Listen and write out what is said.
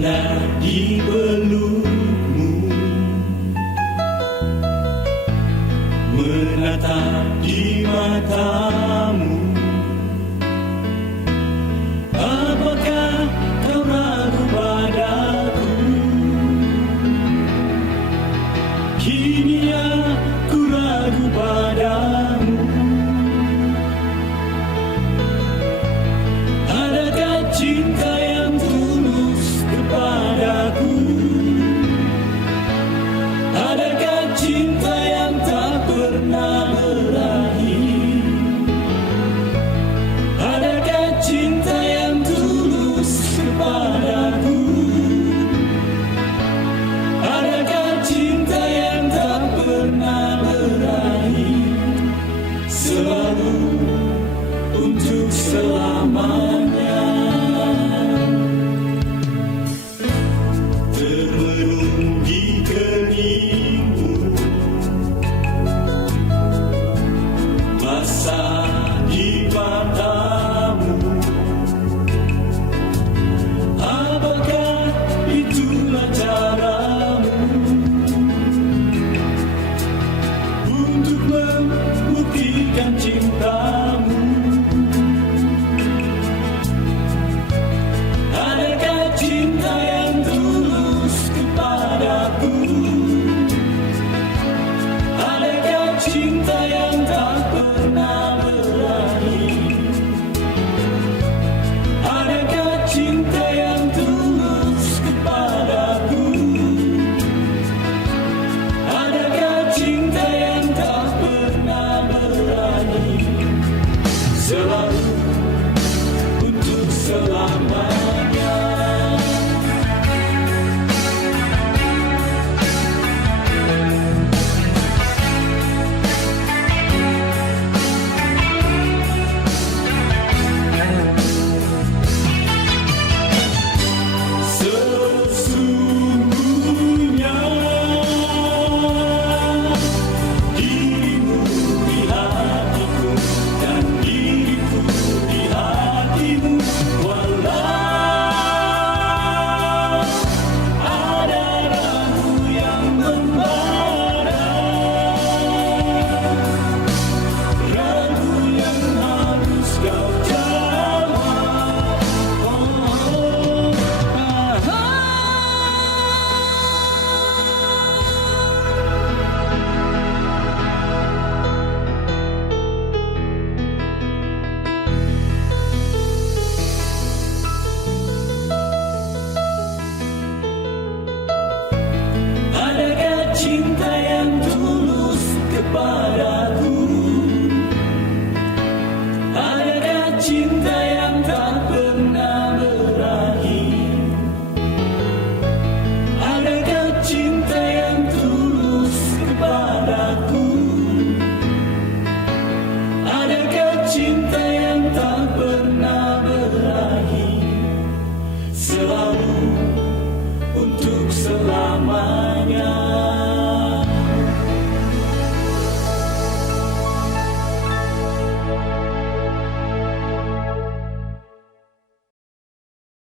Benar di pelukmu, menatap di matamu. Apakah kau ragu padaku? Kini aku ragu padamu. Adakah cinta yang tulus kepadaku? Adakah cinta yang tak pernah berakhir? Adakah cinta yang tulus kepadaku? Adakah cinta yang tak pernah berakhir? Selalu untuk selamanya. Termenung di keningmu, basah di matamu. Apakah itulah caramu untuk membuktikan cintamu? Adakah cinta yang tulus kepadaku? Adakah cinta yang tak pernah berakhir? Adakah cinta yang tulus kepadaku? Adakah cinta yang tak pernah berakhir? Selalu untuk selamanya. Sesungguhnya dirimu di hatiku dan diriku di hatimu. Walau ada ragu yang membara, ragu yang harus kau jawab. Adakah cinta yang tulus kepadaku? Adakah cinta yang tak pernah berakhir? Adakah cinta yang tulus kepadaku?